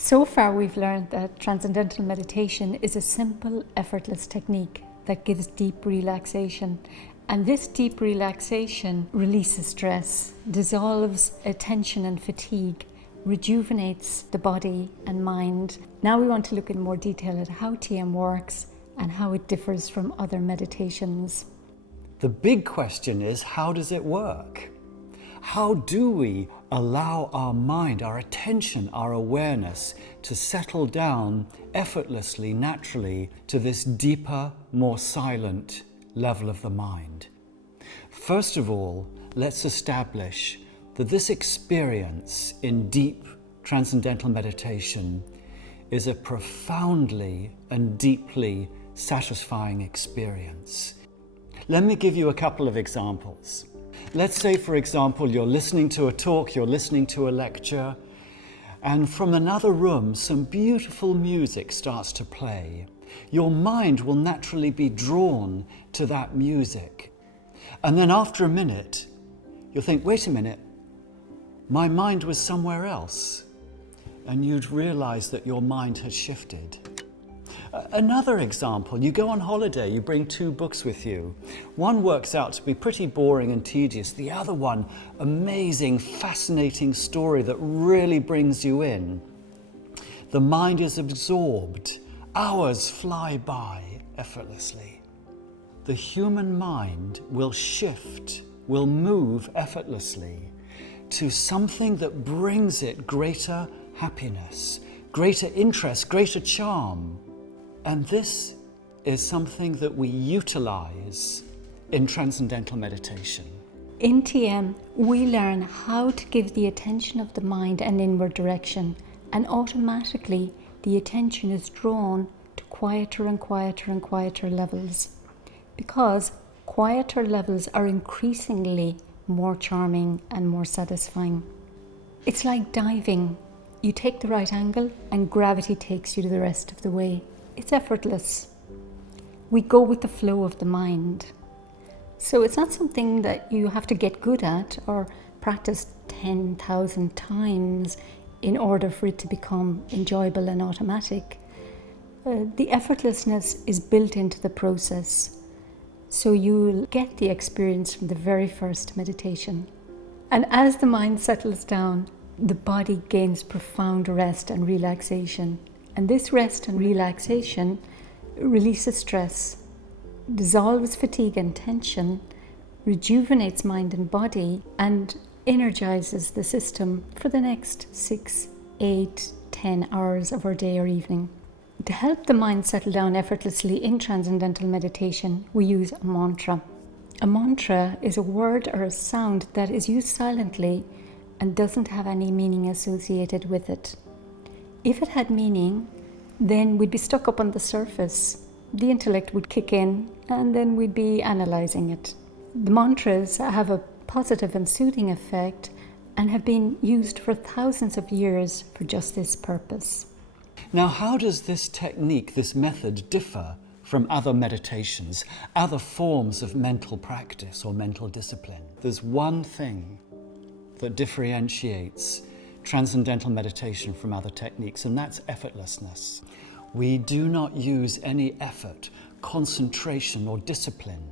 So far, we've learned that Transcendental Meditation is a simple, effortless technique that gives deep relaxation. And this deep relaxation releases stress, dissolves tension and fatigue, rejuvenates the body and mind. Now we want to look in more detail at how TM works and how it differs from other meditations. The big question is, how does it work? How do we allow our mind, our attention, our awareness to settle down effortlessly, naturally, to this deeper, more silent level of the mind? First of all, let's establish that this experience in deep transcendental meditation is a profoundly and deeply satisfying experience. Let me give you a couple of examples. Let's say, for example, you're listening to a talk, you're listening to a lecture, and from another room, some beautiful music starts to play. Your mind will naturally be drawn to that music. And then after a minute, you'll think, wait a minute, my mind was somewhere else. And you'd realize that your mind has shifted. Another example, you go on holiday, you bring two books with you. One works out to be pretty boring and tedious. The other one, amazing, fascinating story that really brings you in. The mind is absorbed. Hours fly by effortlessly. The human mind will shift, will move effortlessly to something that brings it greater happiness, greater interest, greater charm. And this is something that we utilize in Transcendental Meditation. In TM, we learn how to give the attention of the mind an inward direction, and automatically the attention is drawn to quieter and quieter and quieter levels, because quieter levels are increasingly more charming and more satisfying. It's like diving. You take the right angle and gravity takes you the rest of the way. It's effortless. We go with the flow of the mind. So it's not something that you have to get good at or practice 10,000 times in order for it to become enjoyable and automatic. The effortlessness is built into the process. So you'll get the experience from the very first meditation. And as the mind settles down, the body gains profound rest and relaxation. And this rest and relaxation releases stress, dissolves fatigue and tension, rejuvenates mind and body, and energizes the system for the next 6, 8, 10 hours of our day or evening. To help the mind settle down effortlessly in Transcendental Meditation, we use a mantra. A mantra is a word or a sound that is used silently and doesn't have any meaning associated with it. If it had meaning, then we'd be stuck up on the surface. The intellect would kick in, and then we'd be analyzing it. The mantras have a positive and soothing effect and have been used for thousands of years for just this purpose. Now, how does this technique, this method, differ from other meditations, other forms of mental practice or mental discipline? There's one thing that differentiates Transcendental Meditation from other techniques, and that's effortlessness. We do not use any effort, concentration, or discipline.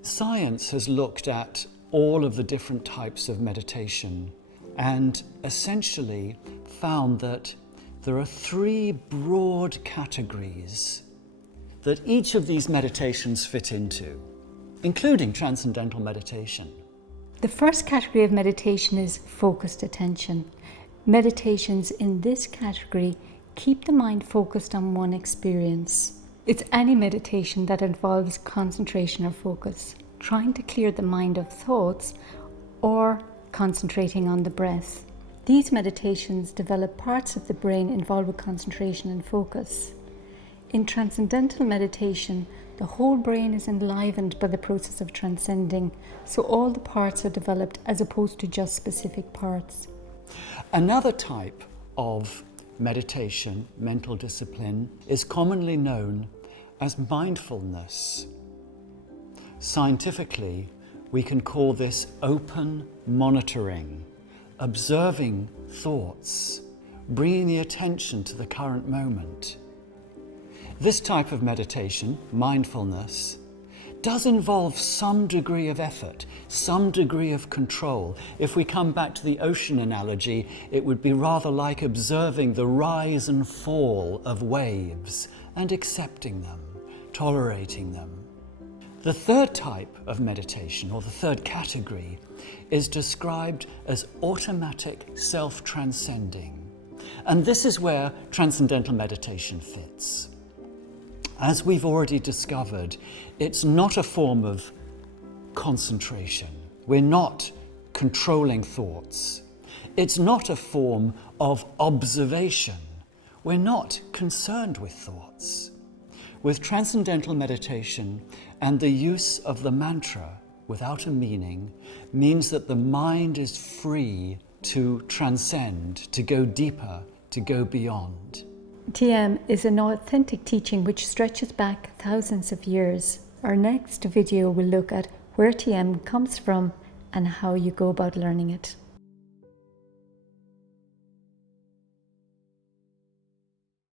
Science has looked at all of the different types of meditation and essentially found that there are 3 broad categories that each of these meditations fit into, including Transcendental Meditation. The first category of meditation is focused attention. Meditations in this category keep the mind focused on one experience. It's any meditation that involves concentration or focus, trying to clear the mind of thoughts or concentrating on the breath. These meditations develop parts of the brain involved with concentration and focus. In Transcendental Meditation, the whole brain is enlivened by the process of transcending, so all the parts are developed as opposed to just specific parts. Another type of meditation, mental discipline, is commonly known as mindfulness. Scientifically, we can call this open monitoring, observing thoughts bringing the attention to the current moment. This type of meditation, mindfulness, does involve some degree of effort, some degree of control. If we come back to the ocean analogy, it would be rather like observing the rise and fall of waves and accepting them, tolerating them. The third type of meditation, or the third category, is described as automatic self-transcending. And this is where Transcendental Meditation fits. As we've already discovered, it's not a form of concentration. We're not controlling thoughts. It's not a form of observation. We're not concerned with thoughts. With Transcendental Meditation and the use of the mantra without a meaning means that the mind is free to transcend, to go deeper, to go beyond. TM is an authentic teaching which stretches back thousands of years. Our next video will look at where TM comes from and how you go about learning it.